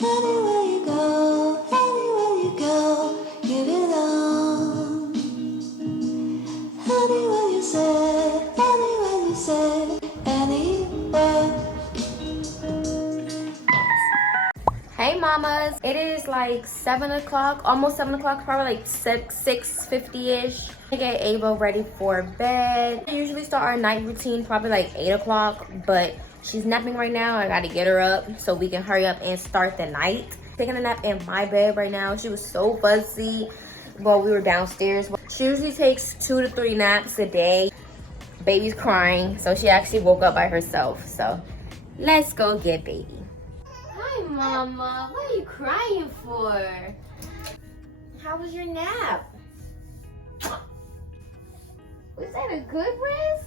Anywhere you go, give it on. Anywhere you say, anywhere. Hey mamas, it is like 7 o'clock, almost 7 o'clock, probably like 6:50ish. I get Ava ready for bed. I usually start our night routine probably like 8 o'clock, but she's napping right now. I gotta get her up so we can hurry up and start the night. Taking a nap in my bed right now. She was so fuzzy while we were downstairs. She usually takes 2 to 3 naps a day. Baby's crying, so she actually woke up by herself. So let's go get baby. Hi, Mama. What are you crying for? How was your nap? Was that a good rest?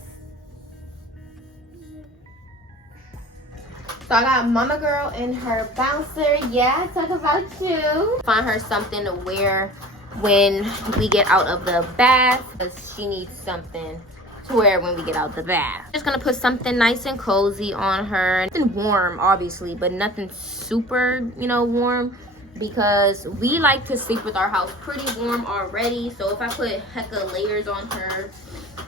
So I got Mama Girl and her bouncer. Yeah, talk about you. Find her something to wear when we get out of the bath, because she needs something to wear when we get out the bath. Just gonna put something nice and cozy on her. Nothing warm, obviously, but nothing super, warm, because we like to sleep with our house pretty warm already. So if I put hecka layers on her,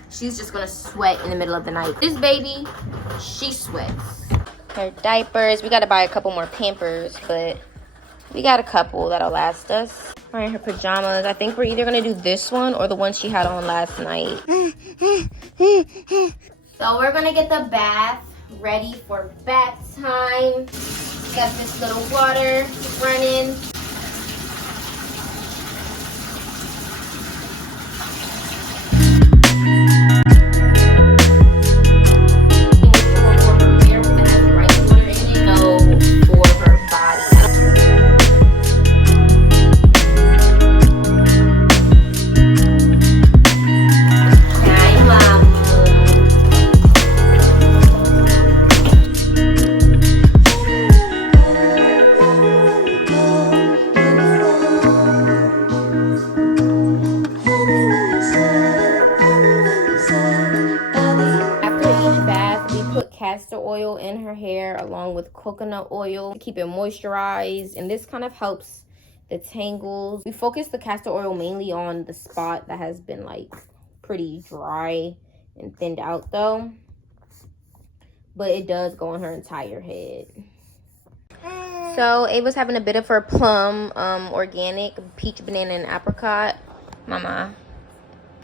she's just gonna sweat in the middle of the night. This baby, she sweats. Her diapers, we gotta buy a couple more Pampers, but we got a couple that'll last us. All right, her pajamas. I think we're either gonna do this one or the one she had on last night. So we're gonna get the bath ready for bath time. Got this little water running. Castor oil in her hair along with coconut oil to keep it moisturized, and this kind of helps the tangles. We focus the castor oil mainly on the spot that has been like pretty dry and thinned out though, but it does go on her entire head. So Ava's having a bit of her plum organic peach, banana, and apricot. Mama,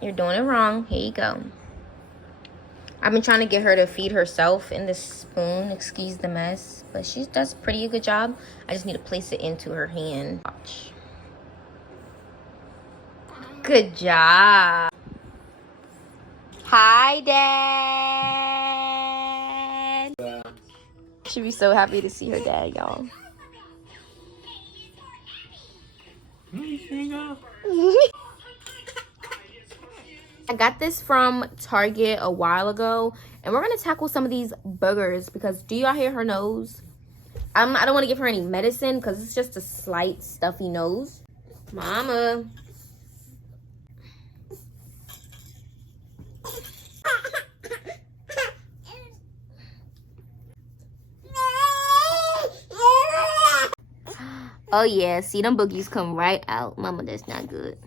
you're doing it wrong. Here you go. I've been trying to get her to feed herself in this spoon, excuse the mess, but she does pretty good job. I just need to place it into her hand. Watch. Good job. Hi, Dad. She'd be so happy to see her dad, y'all. I got this from Target a while ago, and we're gonna tackle some of these boogers because do y'all hear her nose? I don't want to give her any medicine because it's just a slight stuffy nose. Mama. Oh yeah, see them boogies come right out. Mama, that's not good.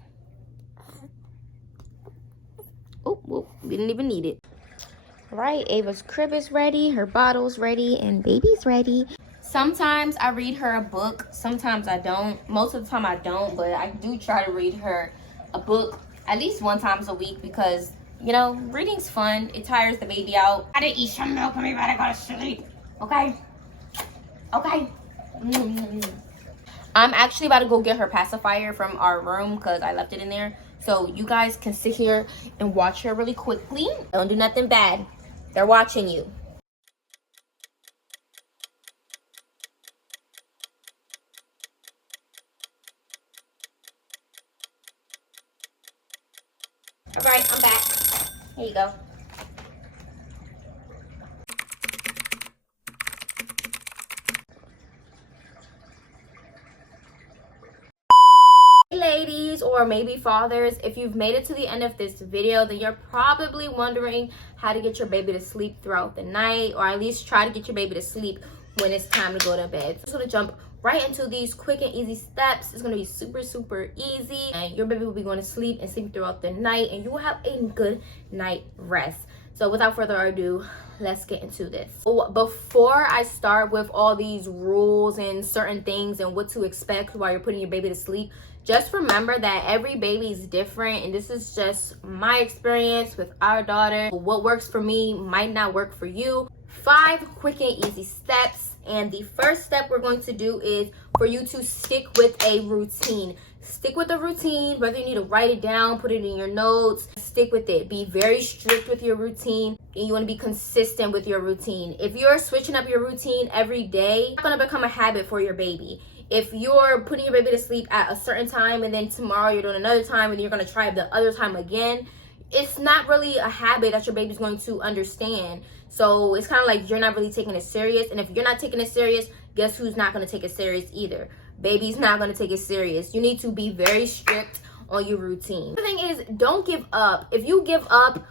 Oh, we didn't even need it. All right, Ava's crib is ready, her bottle's ready, and baby's ready. Sometimes I read her a book, sometimes I don't. Most of the time I don't, but I do try to read her a book at least 1 time a week because, reading's fun. It tires the baby out. I gotta eat some milk and we gotta go to sleep, okay? Okay. I'm actually about to go get her pacifier from our room because I left it in there. So you guys can sit here and watch her really quickly. Don't do nothing bad. They're watching you. All right, I'm back. Here you go. Ladies, or maybe fathers, if you've made it to the end of this video, then you're probably wondering how to get your baby to sleep throughout the night, or at least try to get your baby to sleep when it's time to go to bed. So to jump right into these quick and easy steps. It's going to be super, super easy, and your baby will be going to sleep and sleep throughout the night, and you will have a good night rest. So without further ado, let's get into this. Before I start with all these rules and certain things and what to expect while you're putting your baby to sleep, just remember that every baby is different, and this is just my experience with our daughter. What works for me might not work for you. 5 quick and easy steps. And the first step we're going to do is for you to stick with a routine. Stick with a routine, whether you need to write it down, put it in your notes, stick with it. Be very strict with your routine, and you want to be consistent with your routine. If you're switching up your routine every day, it's going to become a habit for your baby. If you're putting your baby to sleep at a certain time and then tomorrow you're doing another time and you're going to try it the other time again, it's not really a habit that your baby's going to understand. So it's kind of like you're not really taking it serious. And if you're not taking it serious, guess who's not going to take it serious either? Baby's not going to take it serious. You need to be very strict on your routine. The thing is, don't give up. If you give up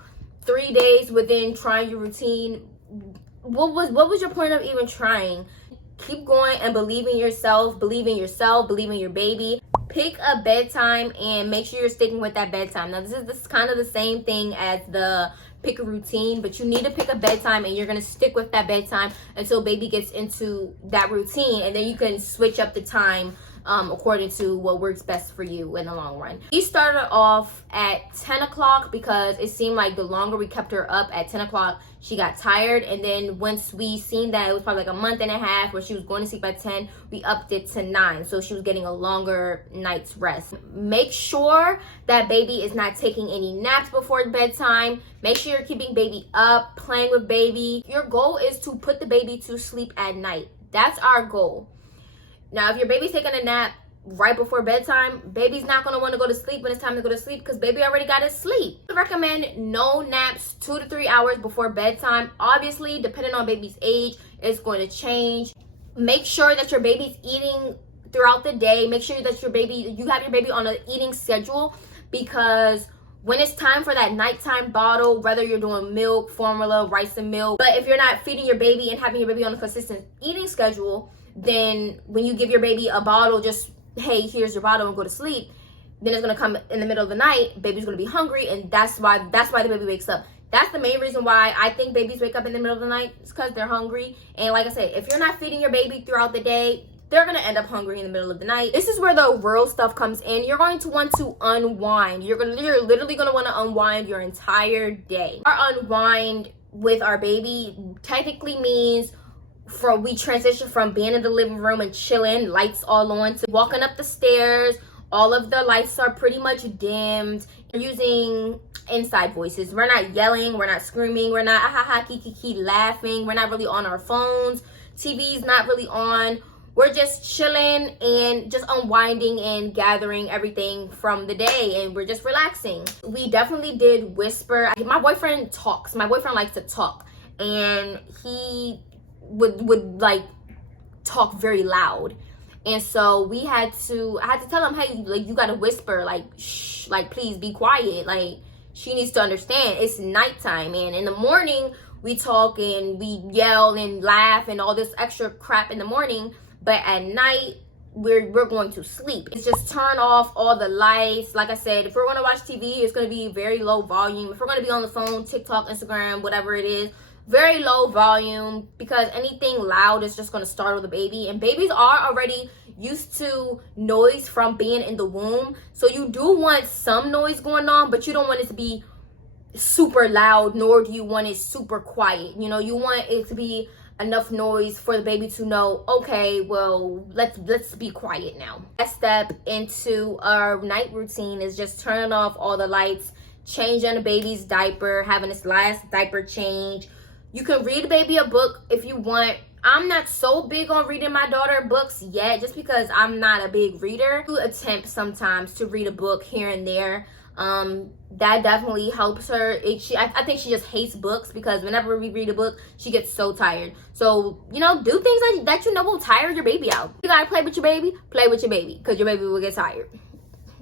3 days within trying your routine, what was your point of even trying? Keep going and believe in yourself, believe in your baby. Pick a bedtime and make sure you're sticking with that bedtime. Now, this is kind of the same thing as the pick a routine, but you need to pick a bedtime, and you're going to stick with that bedtime until baby gets into that routine, and then you can switch up the time according to what works best for you in the long run. We started off at 10 o'clock because it seemed like the longer we kept her up at 10 o'clock, she got tired. And then once we seen that it was probably like a month and a half where she was going to sleep at 10, we upped it to 9. So she was getting a longer night's rest. Make sure that baby is not taking any naps before bedtime. Make sure you're keeping baby up, playing with baby. Your goal is to put the baby to sleep at night. That's our goal. Now, if your baby's taking a nap right before bedtime, baby's not going to want to go to sleep when it's time to go to sleep because baby already got his sleep. I recommend no naps 2 to 3 hours before bedtime. Obviously, depending on baby's age, it's going to change. Make sure that your baby's eating throughout the day. Make sure that you have your baby on an eating schedule, because when it's time for that nighttime bottle, whether you're doing milk, formula, rice and milk, but if you're not feeding your baby and having your baby on a consistent eating schedule, then when you give your baby a bottle, just, hey, here's your bottle and go to sleep, then it's going to come in the middle of the night, baby's going to be hungry, and that's why the baby wakes up. That's the main reason why I think babies wake up in the middle of the night, is because they're hungry. And like I said, if you're not feeding your baby throughout the day, they're going to end up hungry in the middle of the night. This is where the real stuff comes in. You're going to want to unwind. You're literally going to want to unwind your entire day. Our unwind with our baby technically means we transition from being in the living room and chilling, lights all on, to walking up the stairs. All of the lights are pretty much dimmed. We're using inside voices. We're not yelling, we're not screaming, we're not kiki laughing, we're not really on our phones. TV's not really on. We're just chilling and just unwinding and gathering everything from the day, and we're just relaxing. We definitely did whisper. My boyfriend talks. My boyfriend likes to talk, and he would like talk very loud, and so I had to tell him, hey, like, you gotta whisper, like, shh, like, please be quiet, like, she needs to understand it's nighttime. And in the morning we talk and we yell and laugh and all this extra crap in the morning, but at night we're going to sleep. It's just turn off all the lights. Like I said, if we're going to watch TV, it's going to be very low volume. If we're going to be on the phone, TikTok, Instagram, whatever it is, very low volume, because anything loud is just going to startle the baby, and babies are already used to noise from being in the womb. So you do want some noise going on, but you don't want it to be super loud, nor do you want it super quiet. You know, you want it to be enough noise for the baby to know, okay, well, let's be quiet now. Next step into our night routine is just turning off all the lights, changing the baby's diaper, having its last diaper change. You can read the baby a book if you want. I'm not so big on reading my daughter books yet, just because I'm not a big reader. I do attempt sometimes to read a book here and there. That definitely helps her. I think she just hates books, because whenever we read a book, she gets so tired. So, you know, do things that you know will tire your baby out. You gotta play with your baby, because your baby will get tired.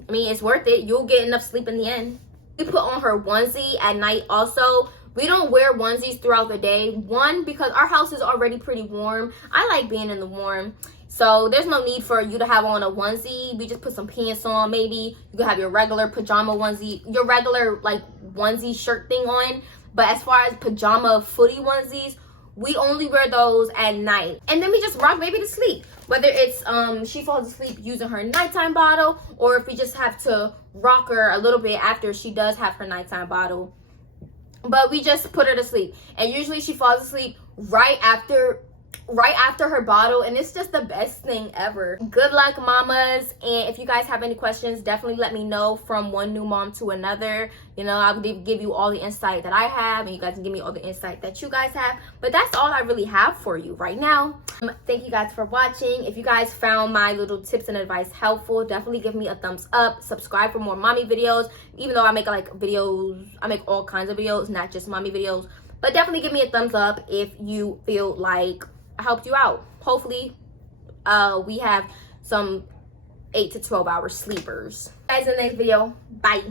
I mean, it's worth it. You'll get enough sleep in the end. We put on her onesie at night also. We don't wear onesies throughout the day. One, because our house is already pretty warm. I like being in the warm. So there's no need for you to have on a onesie. We just put some pants on. Maybe you could have your regular pajama onesie, your regular like onesie shirt thing on. But as far as pajama footy onesies, we only wear those at night. And then we just rock baby to sleep. Whether it's she falls asleep using her nighttime bottle, or if we just have to rock her a little bit after she does have her nighttime bottle. But we just put her to sleep. And usually she falls asleep right after her bottle, and it's just the best thing ever. Good luck, mamas. And if you guys have any questions, definitely let me know. From one new mom to another, you know, I'll give you all the insight that I have, and you guys can give me all the insight that you guys have. But that's all I really have for you right now. Thank you guys for watching. If you guys found my little tips and advice helpful, definitely give me a thumbs up. Subscribe for more mommy videos. Even though I make like videos, I make all kinds of videos, not just mommy videos. But definitely give me a thumbs up if you feel like I helped you out. Hopefully we have some 8 to 12 hour sleepers. Guys, in the next video, bye.